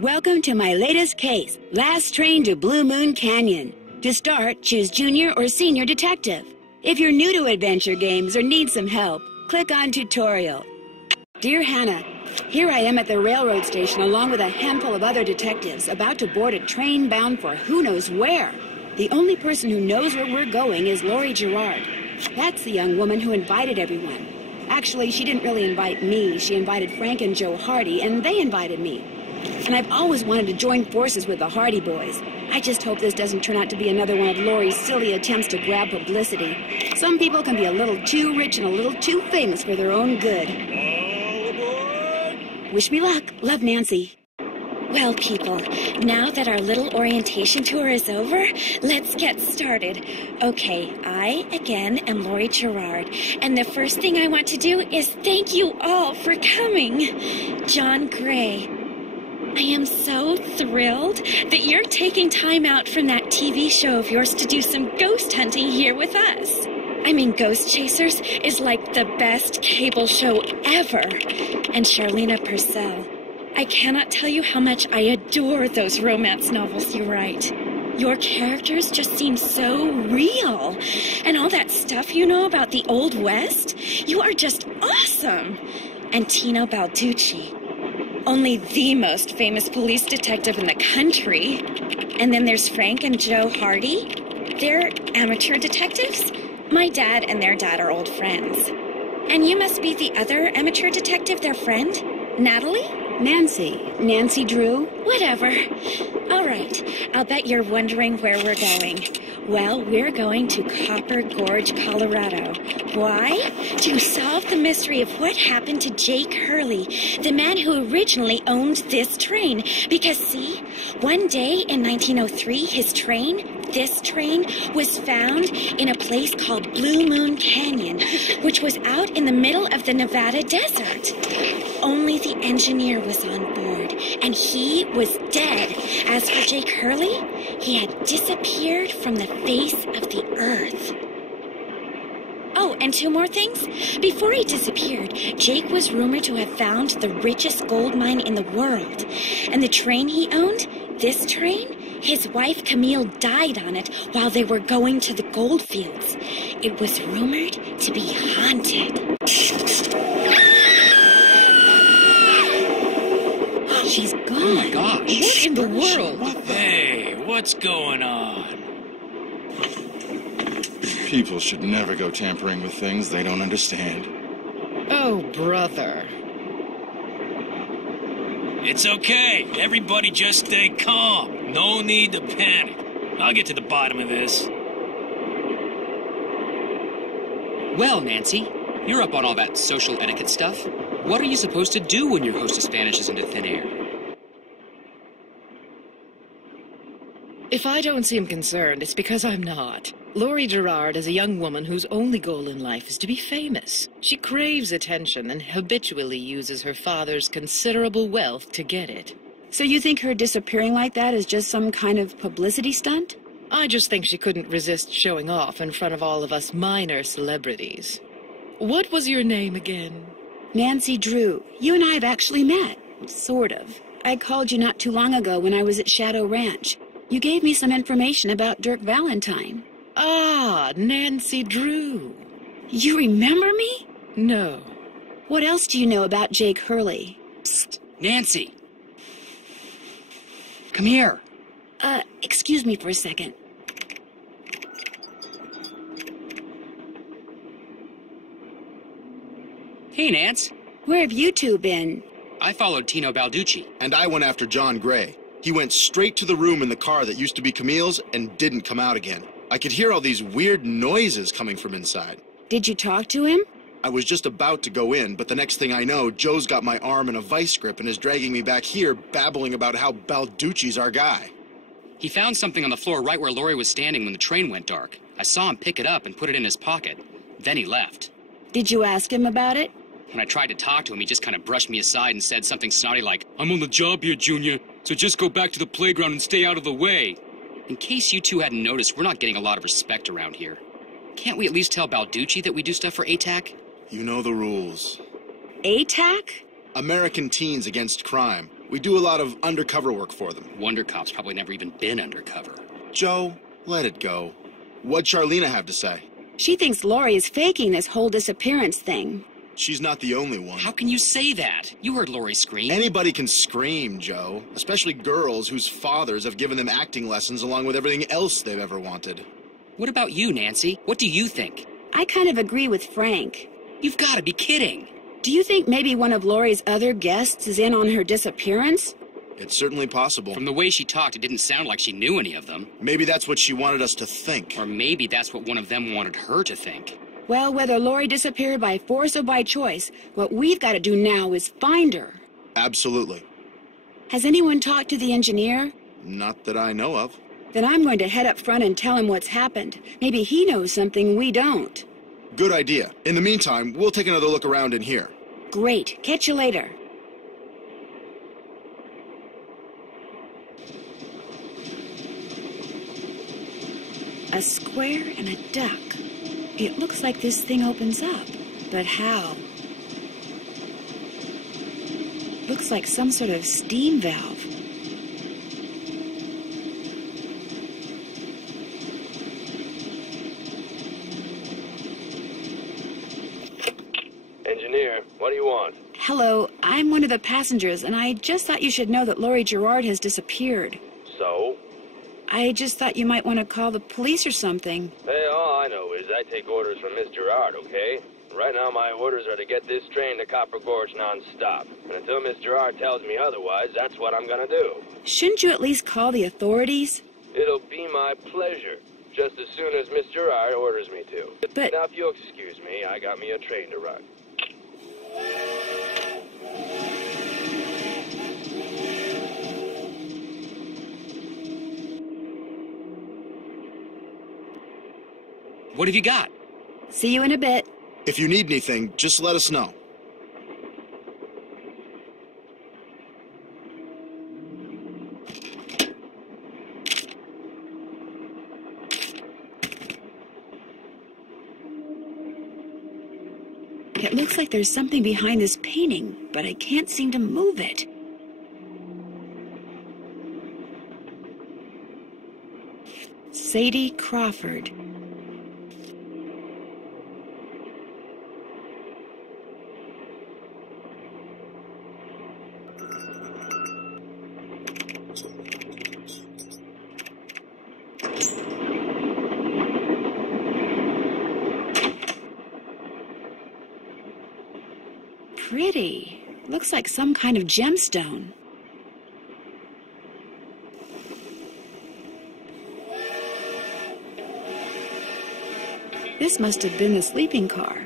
Welcome to my latest case, Last Train to Blue Moon Canyon. To start, choose Junior or Senior Detective. If you're new to adventure games or need some help, click on Tutorial. Dear Hannah, here I am at the railroad station along with a handful of other detectives about to board a train bound for who knows where. The only person who knows where we're going is Lori Gerard. That's the young woman who invited everyone. Actually, she didn't really invite me. She invited Frank and Joe Hardy, and they invited me. And I've always wanted to join forces with the Hardy Boys. I just hope this doesn't turn out to be another one of Lori's silly attempts to grab publicity. Some people can be a little too rich and a little too famous for their own good. All aboard! Wish me luck. Love, Nancy. Well, people, now that our little orientation tour is over, let's get started. Okay, I, again, am Lori Gerard, and the first thing I want to do is thank you all for coming. John Gray, I am so thrilled that you're taking time out from that TV show of yours to do some ghost hunting here with us. I mean, Ghost Chasers is like the best cable show ever. And Charlena Purcell, I cannot tell you how much I adore those romance novels you write. Your characters just seem so real. And all that stuff you know about the Old West, you are just awesome. And Tino Balducci, only the most famous police detective in the country. And then there's Frank and Joe Hardy. They're amateur detectives. My dad and their dad are old friends. And you must be the other amateur detective, their friend, Natalie? Nancy Drew? Whatever. All right, I'll bet you're wondering where we're going. Well, we're going to Copper Gorge, Colorado. Why? To solve the mystery of what happened to Jake Hurley, the man who originally owned this train. Because, see, one day in 1903, this train, was found in a place called Blue Moon Canyon, which was out in the middle of the Nevada desert. Only the engineer was on board, and he was dead. As for Jake Hurley, he had disappeared from the face of the earth. Oh, and two more things. Before he disappeared, Jake was rumored to have found the richest gold mine in the world. And the train he owned, this train, his wife Camille died on it while they were going to the gold fields. It was rumored to be haunted. She's gone. Oh my gosh. What in the world? Hey, what's going on? People should never go tampering with things they don't understand. Oh, brother. It's okay. Everybody just stay calm. No need to panic. I'll get to the bottom of this. Well, Nancy, you're up on all that social etiquette stuff. What are you supposed to do when your hostess vanishes into thin air? If I don't seem concerned, it's because I'm not. Lori Gerard is a young woman whose only goal in life is to be famous. She craves attention and habitually uses her father's considerable wealth to get it. So you think her disappearing like that is just some kind of publicity stunt? I just think she couldn't resist showing off in front of all of us minor celebrities. What was your name again? Nancy Drew. You and I have actually met. Sort of. I called you not too long ago when I was at Shadow Ranch. You gave me some information about Dirk Valentine. Ah, Nancy Drew. You remember me? No. What else do you know about Jake Hurley? Psst, Nancy. Come here. Excuse me for a second. Hey, Nance. Where have you two been? I followed Tino Balducci. And I went after John Gray. He went straight to the room in the car that used to be Camille's and didn't come out again. I could hear all these weird noises coming from inside. Did you talk to him? I was just about to go in, but the next thing I know, Joe's got my arm in a vice grip and is dragging me back here, babbling about how Balducci's our guy. He found something on the floor right where Lori was standing when the train went dark. I saw him pick it up and put it in his pocket. Then he left. Did you ask him about it? When I tried to talk to him, he just kind of brushed me aside and said something snotty like, "I'm on the job here, Junior, so just go back to the playground and stay out of the way." In case you two hadn't noticed, we're not getting a lot of respect around here. Can't we at least tell Balducci that we do stuff for ATAC? You know the rules. ATAC? American Teens Against Crime. We do a lot of undercover work for them. Wonder Cop's probably never even been undercover. Joe, let it go. What'd Charlena have to say? She thinks Lori is faking this whole disappearance thing. She's not the only one. How can you say that? You heard Lori scream. Anybody can scream, Joe. Especially girls whose fathers have given them acting lessons along with everything else they've ever wanted. What about you, Nancy? What do you think? I kind of agree with Frank. You've got to be kidding. Do you think maybe one of Lori's other guests is in on her disappearance? It's certainly possible. From the way she talked, it didn't sound like she knew any of them. Maybe that's what she wanted us to think. Or maybe that's what one of them wanted her to think. Well, whether Lori disappeared by force or by choice, what we've got to do now is find her. Absolutely. Has anyone talked to the engineer? Not that I know of. Then I'm going to head up front and tell him what's happened. Maybe he knows something we don't. Good idea. In the meantime, we'll take another look around in here. Great. Catch you later. A square and a duck. It looks like this thing opens up. But how? Looks like some sort of steam valve. Engineer, what do you want? Hello, I'm one of the passengers, and I just thought you should know that Lori Gerard has disappeared. So? I just thought you might want to call the police or something. Hey, all I know is I take orders from Miss Gerard, okay? Right now my orders are to get this train to Copper Gorge non-stop. And until Miss Gerard tells me otherwise, that's what I'm gonna do. Shouldn't you at least call the authorities? It'll be my pleasure, just as soon as Miss Gerard orders me to. But... Now, if you'll excuse me, I got me a train to run. What have you got? See you in a bit. If you need anything, just let us know. It looks like there's something behind this painting, but I can't seem to move it. Sadie Crawford. Pretty. Looks like some kind of gemstone. This must have been the sleeping car.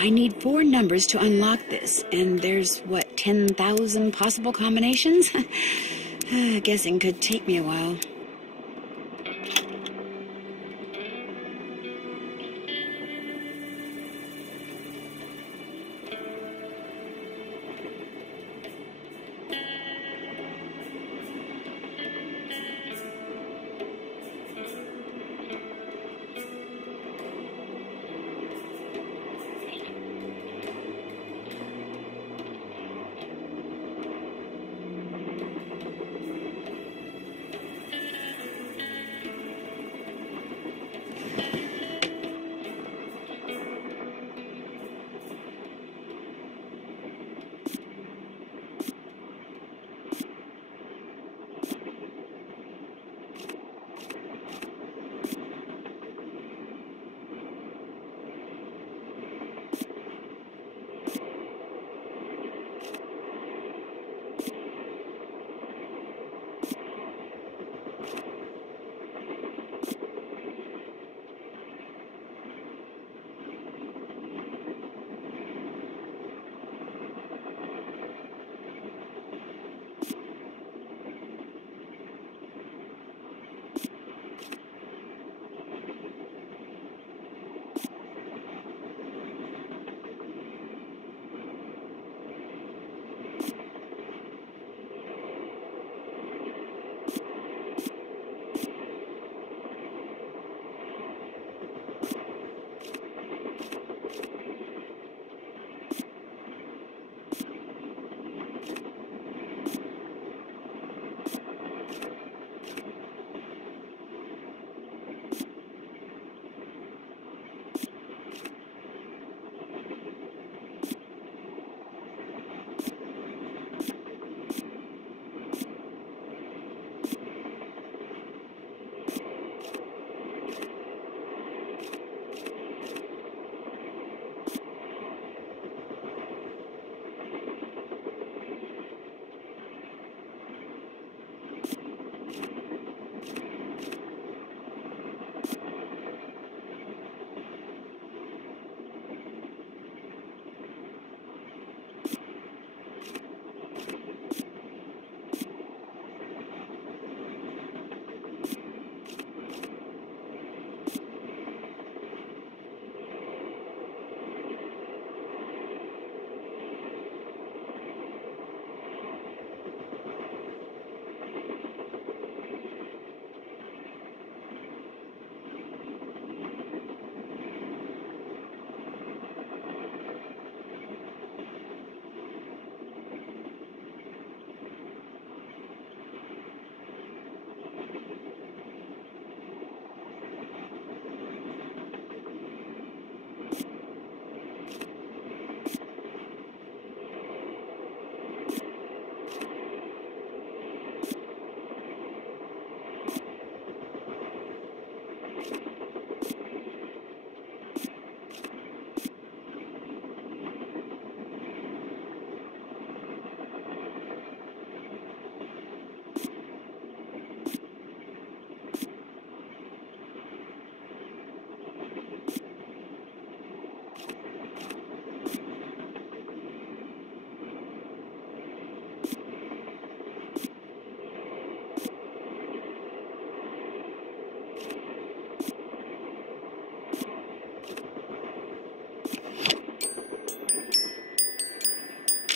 I need 4 numbers to unlock this, and there's, what, 10,000 possible combinations? Guessing could take me a while.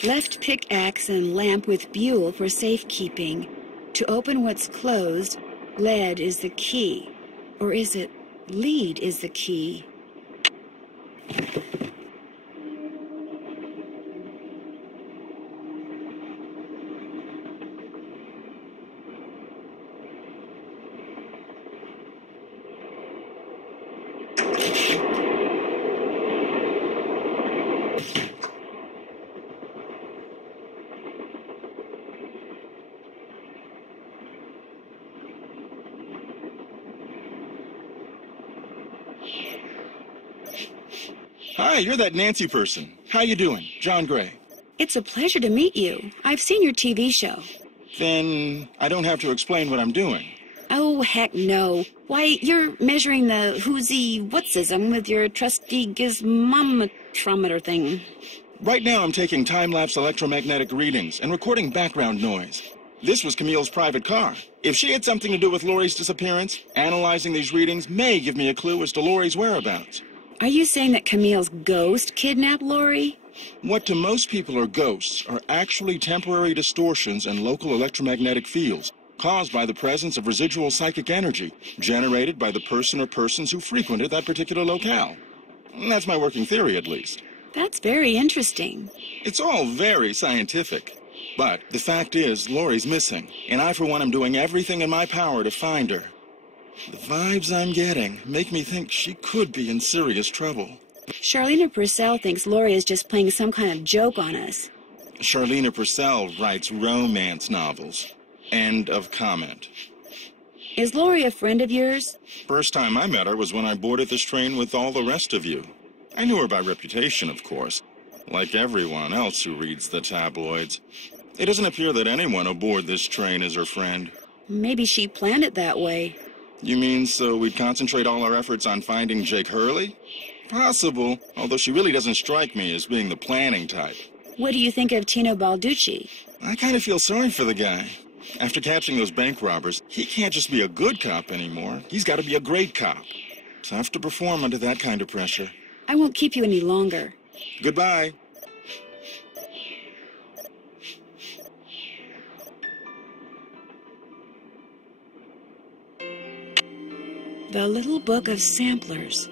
Left pickaxe and lamp with buhl for safekeeping. To open what's closed, lead is the key. Or is it lead is the key? Hi, you're that Nancy person. How you doing? John Gray. It's a pleasure to meet you. I've seen your TV show. Then I don't have to explain what I'm doing. Oh, heck no. Why, you're measuring the who's-whatsism with your trusty gizmometrometer thing. Right now I'm taking time-lapse electromagnetic readings and recording background noise. This was Camille's private car. If she had something to do with Laurie's disappearance, analyzing these readings may give me a clue as to Laurie's whereabouts. Are you saying that Camille's ghost kidnapped Laurie? What to most people are ghosts are actually temporary distortions in local electromagnetic fields caused by the presence of residual psychic energy generated by the person or persons who frequented that particular locale. That's my working theory, at least. That's very interesting. It's all very scientific. But the fact is, Laurie's missing, and I, for one, am doing everything in my power to find her. The vibes I'm getting make me think she could be in serious trouble. Charlena Purcell thinks Laurie is just playing some kind of joke on us. Charlena Purcell writes romance novels. End of comment. Is Laurie a friend of yours? First time I met her was when I boarded this train with all the rest of you. I knew her by reputation, of course, like everyone else who reads the tabloids. It doesn't appear that anyone aboard this train is her friend. Maybe she planned it that way. You mean so we'd concentrate all our efforts on finding Jake Hurley? Possible, although she really doesn't strike me as being the planning type. What do you think of Tino Balducci? I kind of feel sorry for the guy. After catching those bank robbers, he can't just be a good cop anymore. He's got to be a great cop. Tough to perform under that kind of pressure. I won't keep you any longer. Goodbye. The Little Book of Samplers.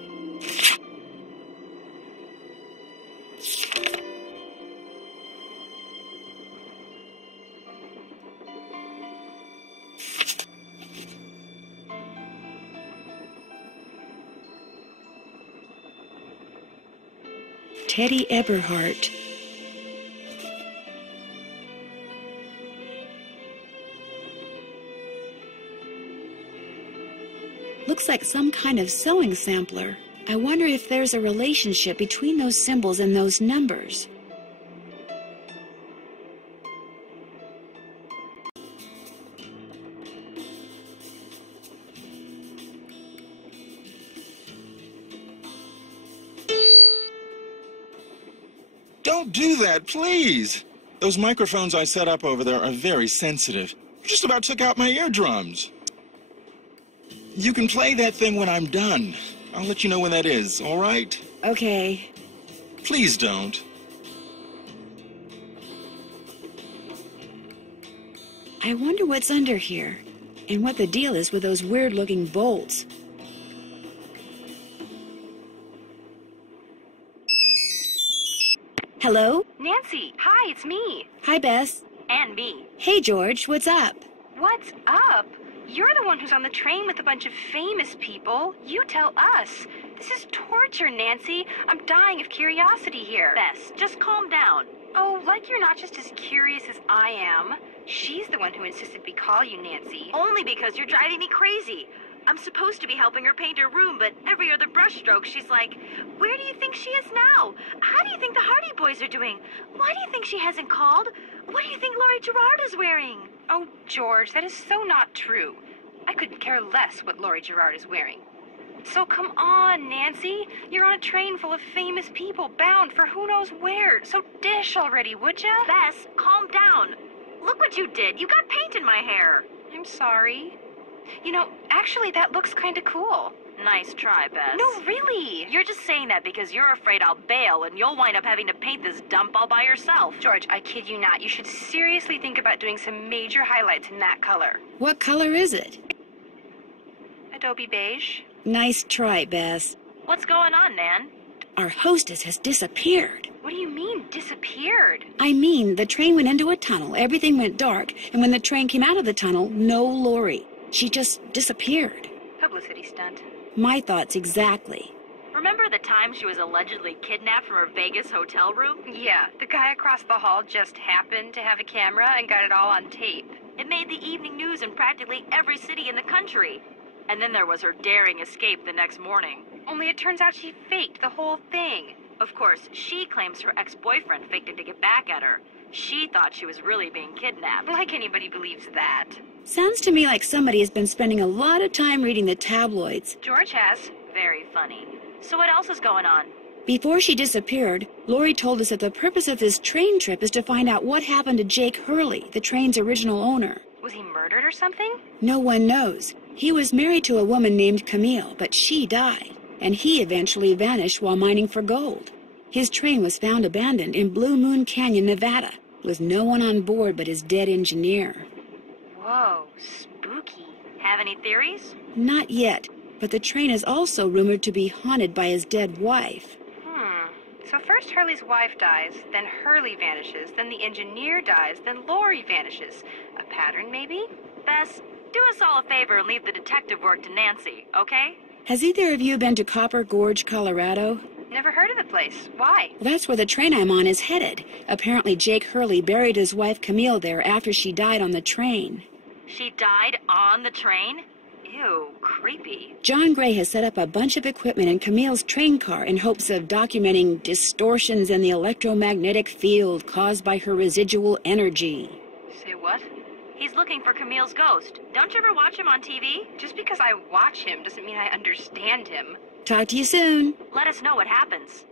Teddy Eberhardt. Looks like some kind of sewing sampler. I wonder if there's a relationship between those symbols and those numbers. Don't do that, please. Those microphones I set up over there are very sensitive. Just about took out my eardrums. You can play that thing when I'm done. I'll let you know when that is, all right? Okay. Please don't. I wonder what's under here, and what the deal is with those weird-looking bolts. Hello? Nancy, hi, it's me. Hi, Bess. And me. Hey, George, what's up? What's up? You're the one who's on the train with a bunch of famous people. You tell us. This is torture, Nancy. I'm dying of curiosity here. Bess, just calm down. Oh, like you're not just as curious as I am. She's the one who insisted we call you Nancy. Only because you're driving me crazy. I'm supposed to be helping her paint her room, but every other brushstroke, she's like, where do you think she is now? How do you think the Hardy Boys are doing? Why do you think she hasn't called? What do you think Laurie Gerard is wearing? Oh, George, that is so not true. I couldn't care less what Laurie Gerard is wearing. So come on, Nancy. You're on a train full of famous people bound for who knows where. So dish already, would ya? Bess, calm down. Look what you did. You got paint in my hair. I'm sorry. You know, actually, that looks kind of cool. Nice try, Bess. No, really. You're just saying that because you're afraid I'll bail and you'll wind up having to paint this dump all by yourself. George, I kid you not. You should seriously think about doing some major highlights in that color. What color is it? Adobe beige. Nice try, Bess. What's going on, Nan? Our hostess has disappeared. What do you mean, disappeared? I mean, the train went into a tunnel, everything went dark, and when the train came out of the tunnel, no Lori. She just disappeared. Publicity stunt. My thoughts exactly. Remember the time she was allegedly kidnapped from her Vegas hotel room? Yeah, the guy across the hall just happened to have a camera and got it all on tape. It made the evening news in practically every city in the country. And then there was her daring escape the next morning. Only it turns out she faked the whole thing. Of course, she claims her ex-boyfriend faked it to get back at her. She thought she was really being kidnapped. Like anybody believes that. Sounds to me like somebody has been spending a lot of time reading the tabloids. George has. Very funny. So what else is going on? Before she disappeared, Lori told us that the purpose of this train trip is to find out what happened to Jake Hurley, the train's original owner. Was he murdered or something? No one knows. He was married to a woman named Camille, but she died, and he eventually vanished while mining for gold. His train was found abandoned in Blue Moon Canyon, Nevada, with no one on board but his dead engineer. Whoa, spooky. Have any theories? Not yet, but the train is also rumored to be haunted by his dead wife. So first Hurley's wife dies, then Hurley vanishes, then the engineer dies, then Lori vanishes. A pattern, maybe? Bess, do us all a favor and leave the detective work to Nancy, okay? Has either of you been to Copper Gorge, Colorado? Never heard of the place. Why? Well, that's where the train I'm on is headed. Apparently Jake Hurley buried his wife Camille there after she died on the train. She died on the train? Ew, creepy. John Gray has set up a bunch of equipment in Camille's train car in hopes of documenting distortions in the electromagnetic field caused by her residual energy. Say what? He's looking for Camille's ghost. Don't you ever watch him on TV? Just because I watch him doesn't mean I understand him. Talk to you soon. Let us know what happens.